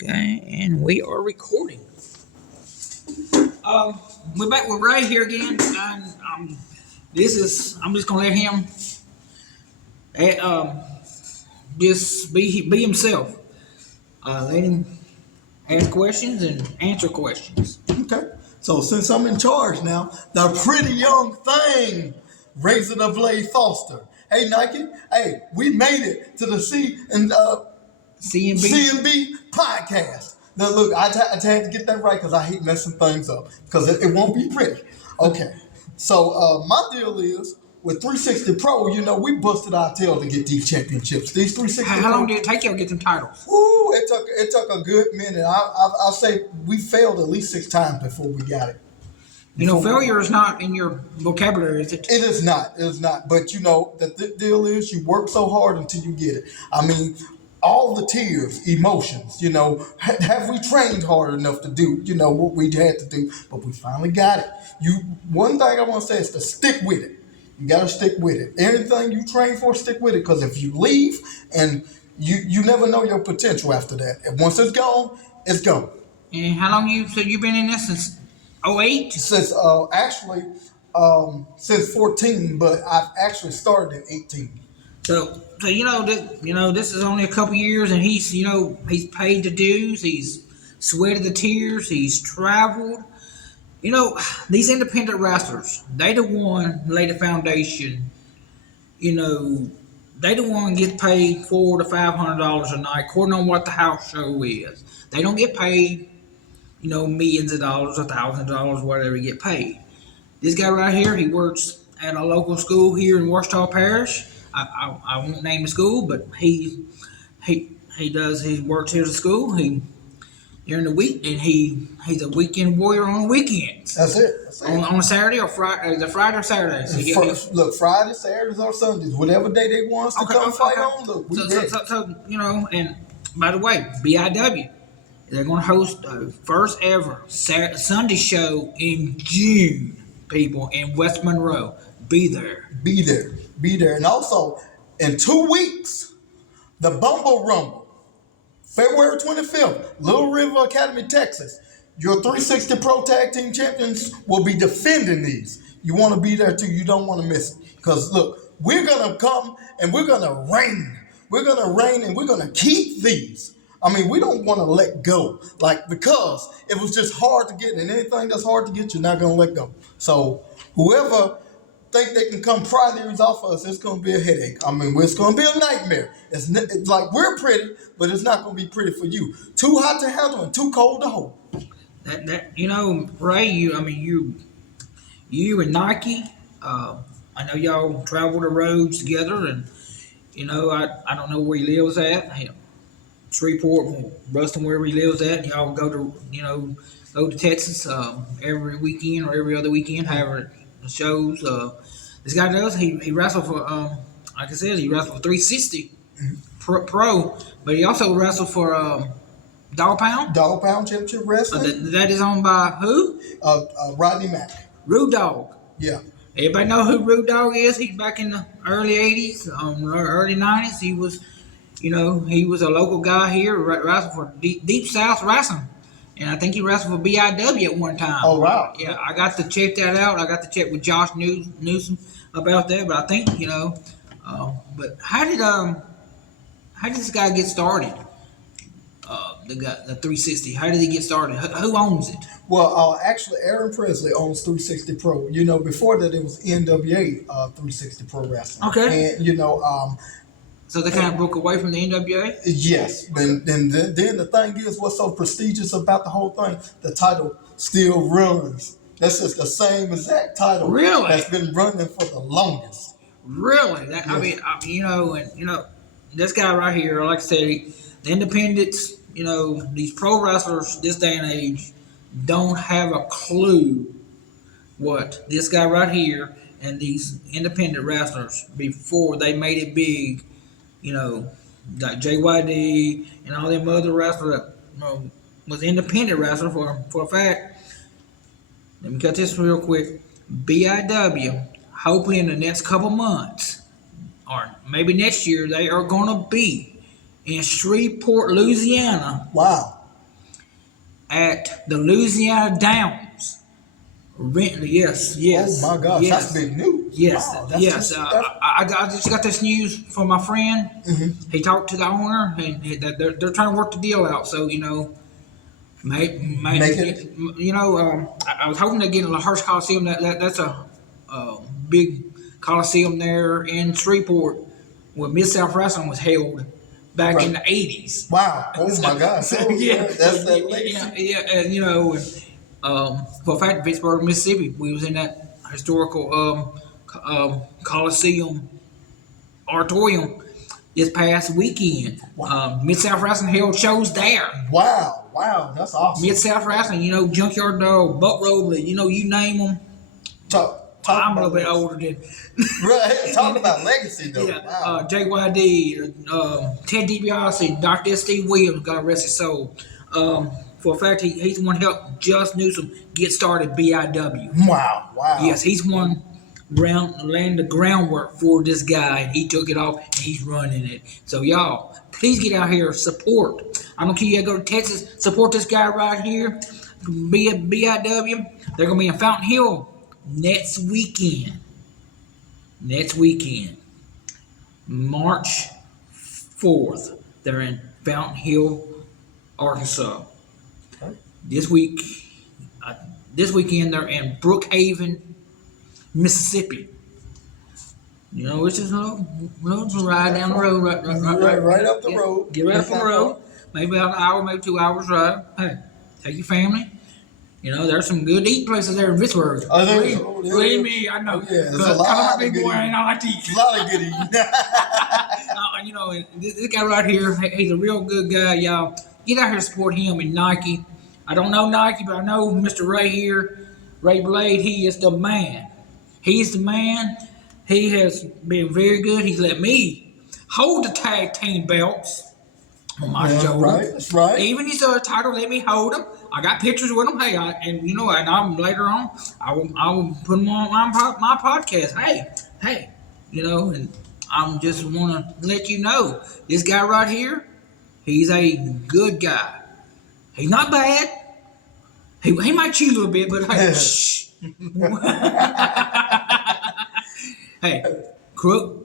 Okay, and we are recording. We're back with Ray here again, and I'm just gonna let him eh, um, just be himself. Let him ask questions and answer questions. Okay. So since I'm in charge now, the pretty young thing, Razor the Blade Foster. Hey Nike, hey, we made it to the CMB. CMB podcast. Now look, I had to get that right because I hate messing things up because it won't be pretty. Okay. So my deal is with 360 Pro, we busted our tail to get these championships. These 360. How long did it take you to get them titles? Ooh, it took a good minute. I'll say we failed at least 6 times before we got it. Failure is not in your vocabulary, is it? It is not. It is not. But the deal is you work so hard until you get it. I mean, all the tears, emotions, have we trained hard enough to do, what we had to do? But we finally got it. One thing I want to say is to stick with it. You got to stick with it. Anything you train for, stick with it. Because if you leave and you never know your potential after that. And once it's gone, it's gone. And how long you've been in this since 08? Since since 14, but I've actually started in 18. So this is only a couple years, and he's paid the dues, he's sweated the tears, he's traveled. These independent wrestlers, they the one lay the foundation. They the one get paid $400 to $500 a night, according on what the house show is. They don't get paid, millions of dollars, $1,000, whatever you get paid. This guy right here, he works at a local school here in Ouachita Parish. I won't name the school, but he works here at the school. During the week, and he's a weekend warrior on the weekends. That's it. On a Saturday or Friday, the Friday or Saturday. So look, Friday, Saturdays, or Sundays, whatever day they want us to come fight on. Look, we ready. And by the way, BIW, they're going to host the first ever Sunday show in June. People in West Monroe, be there. Be there, and also in 2 weeks, the Bumble Rumble. February 25th, Little River Academy, Texas. Your 360 Pro Tag Team Champions will be defending these. You want to be there too. You don't want to miss it. Because look, we're going to come and we're going to reign. We're going to reign and we're going to keep these. I mean, we don't want to let go. Because it was just hard to get. And anything that's hard to get, you're not going to let go. So whoever think they can come pry these off us, it's going to be a headache. I mean, it's going to be a nightmare. It's like we're pretty, but it's not going to be pretty for you. Too hot to handle and too cold to hold. Ray, you and Nike, I know y'all travel the roads together, and I don't know where he lives at. Shreveport, Ruston, wherever he lives at, and y'all go to Texas every weekend or every other weekend, however the shows. This guy does. He wrestled for like I said, he wrestled for 360 Pro, but he also wrestled for Dog Pound. Dog Pound Championship Wrestling. That is owned by who? Rodney Mack. Rude Dog. Yeah. Everybody know who Rude Dog is? He's back in the early 80s, early 90s. He was a local guy here, wrestled for Deep South Wrestling. And I think he wrestled for BIW at one time. Oh, wow. Yeah, I got to check that out. I got to check with Josh Newsom about that. But I think, but how did this guy get started? The 360. How did he get started? Who owns it? Well, actually, Aaron Presley owns 360 Pro. Before that, it was NWA 360 Pro Wrestling. Okay. And, so they kind of broke away from the NWA? Yes. And then the thing is, what's so prestigious about the whole thing? The title still runs. That's just the same exact title. Really? That's been running for the longest. Really? Yes. I mean, this guy right here, like I said, the independents, these pro wrestlers this day and age don't have a clue what this guy right here and these independent wrestlers before they made it big. Like JYD and all them other wrestlers that was independent wrestler for a fact. Let me cut this real quick. BIW, hopefully in the next couple months, or maybe next year, they are going to be in Shreveport, Louisiana. Wow. at the Louisiana Downs. Yes. Oh my gosh, yes. that's big news. Yes, Wow, that's yes. I just got this news from my friend. Mm-hmm. He talked to the owner, and they're trying to work the deal out. So make it. I was hoping to get in the Hearst Coliseum. That's a big coliseum there in Shreveport, where Mid South Wrestling was held back in the '80s. Wow. Oh my gosh. So, Yeah, that's that legacy. and for a fact, Vicksburg, Mississippi, we was in that historical Coliseum auditorium this past weekend. Wow. Mid South Wrestling held shows there. Wow, that's awesome. Mid South Wrestling, Junkyard Dog, Buck Robley, you name them. Talk I'm a about little bit legacy. older than. Right, talk about legacy though. Yeah, Wow. JYD, Ted DiBiase, Dr. Steve Williams, God rest his soul. For a fact, he's the one who helped Just Newsom get started BIW. Wow. Yes, he's one laying the groundwork for this guy, and he took it off and he's running it. So y'all, please get out here, support. I don't care you go to Texas, support this guy right here. Be at BIW. They're gonna be in Fountain Hill next weekend. March 4th. They're in Fountain Hill, Arkansas. Okay. This weekend they're in Brookhaven, Mississippi. It's just a little ride down the road. Right up the road. Get right up on the road. Maybe about an hour, maybe 2 hours ride. Hey, take your family. There's some good eating places there in Vicksburg. Believe me, I know. Yeah, there's a lot of big good boy eating. ain't all like to eat. A lot of good eating. This guy right here, he's a real good guy, y'all. Get out here and support him and Nike. I don't know Nike, but I know Mr. Ray here, Ray Blade. He is the man. He's the man. He has been very good. He's let me hold the tag team belts on my shoulder. Right, that's right. Even his other title, let me hold them. I got pictures with them. Hey, and I'm later on, I will put them on my podcast. Hey, and I just want to let you know this guy right here, he's a good guy. He's not bad. He might cheat a little bit, but hey, shh. Hey, crook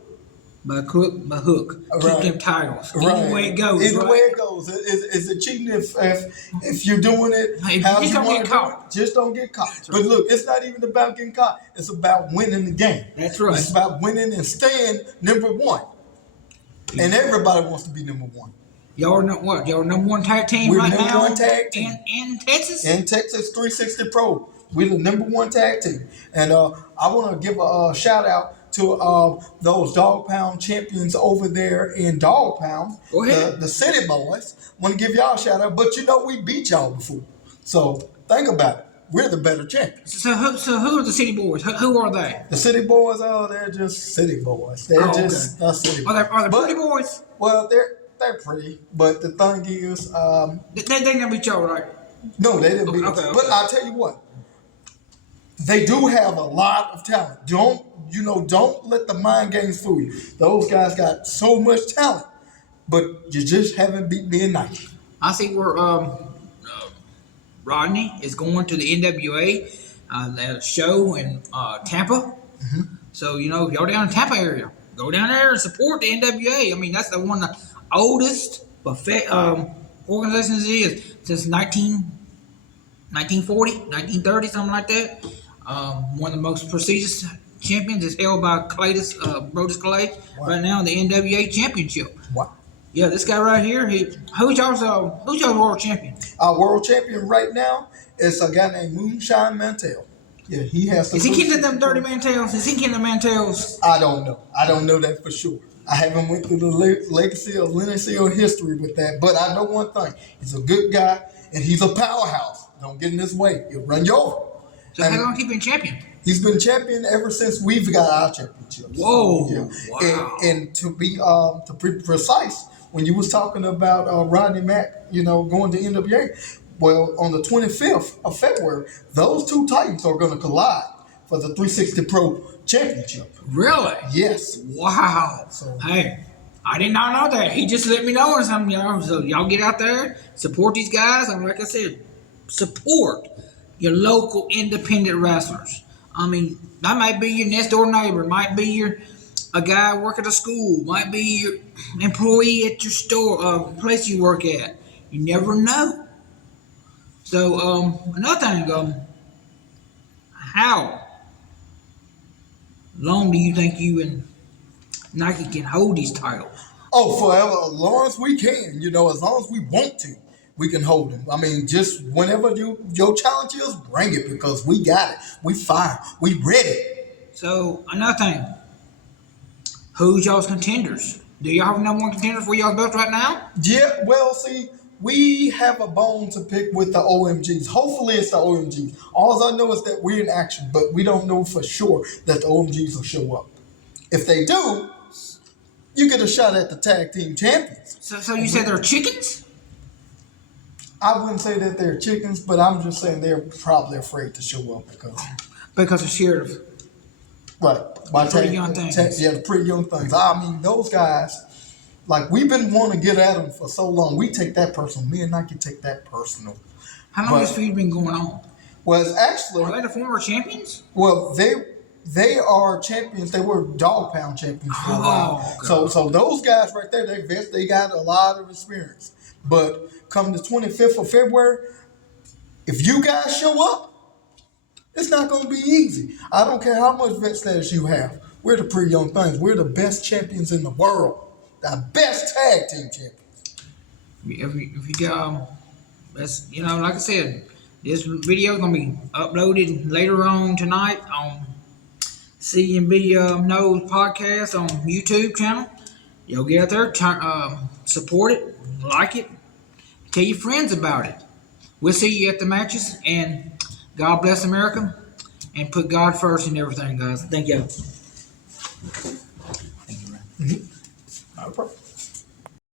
by hook. Keep them titles. Either way it goes. Either way it goes. Is it cheating if you're doing it? Hey, how just you don't wanna get do caught. it? Just don't get caught. That's But right. look, it's not even about getting caught. It's about winning the game. That's right. It's about winning and staying number one. And everybody wants to be number one. Y'all are what? Y'all are number one tag team We're right number now one tag team. in Texas? In Texas 360 Pro, we're the number one tag team. And I want to give a shout out to those Dog Pound champions over there in Dog Pound. Go ahead. The City Boys. Want to give y'all a shout out, but we beat y'all before. So think about it. We're the better champions. So who are the City Boys? Who are they? The City Boys, they're just City Boys. They're just City Boys. Are they But- pretty boys? Well, they're pretty, but the thing is, They never beat y'all, right? no, they didn't beat us. Okay. But I'll tell you what, they do have a lot of talent. Don't let the mind games fool you. Those guys got so much talent, but you just haven't beat me in Nike. I see where Rodney is going to the NWA that show in Tampa. Mm-hmm. So if y'all down in Tampa area, go down there and support the NWA. I mean, that's the one of the oldest organizations it is since 1940, 1930, something like that. One of the most prestigious champions is held by Brodus Clay right now in the NWA Championship. Wow. Yeah, this guy right here, who's y'all's world champion? Our world champion right now is a guy named Moonshine Mantell. Yeah, he has to. Is he killing them dirty Mantels? Is he killing the Mantels? I don't know. I don't know that for sure. I haven't went through the legacy of Leonard Seal history with that, but I know one thing: he's a good guy and he's a powerhouse. Don't get in his way; he'll run you over. So how long has he been champion? He's been champion ever since we've got our championships. Whoa! Yeah. Wow! And to be precise, when you was talking about Rodney Mack, going to NWA, well, on the 25th of February, those two Titans are going to collide for the 360 Pro Championship. Really? Yes. Wow! So- Hey, I did not know that. He just let me know or something, y'all. So y'all get out there, support these guys, and like I said, support your local independent wrestlers. I mean, that might be your next door neighbor, might be a guy work at a school, might be your employee at your store, place you work at. You never know. So, another thing, how long do you think you and Nike can hold these titles? Oh, forever, as long as we can, as long as we want to, we can hold them. I mean, just whenever your challenge is, bring it because we got it. We fire. We ready. So, another thing, who's y'all's contenders? Do y'all have number one contenders for y'all's belts right now? Yeah, well, see, we have a bone to pick with the OMGs. Hopefully, it's the OMGs. All I know is that we're in action, but we don't know for sure that the OMGs will show up. If they do, you get a shot at the tag team champions. So you said they're chickens? I wouldn't say that they're chickens, but I'm just saying they're probably afraid to show up Because they're scared of by pretty young things. The pretty young things. I mean, those guys, like we've been wanting to get at them for so long. We take that personal. Me and Nike take that personal. How long has this feud been going on? Well, it's actually, are they the former champions? Well, they are champions. They were dog pound champions for a while. So those guys right there, they got a lot of experience. But come the 25th of February, if you guys show up, it's not going to be easy. I don't care how much vet status you have. We're the pretty young things. We're the best champions in the world. The best tag team champions. If you got, that's, like I said, this video is going to be uploaded later on tonight on CMB Knows Podcast on YouTube channel. Y'all get out there, support it, like it, tell your friends about it. We'll see you at the matches, and God bless America, and put God first in everything, guys. Thank you.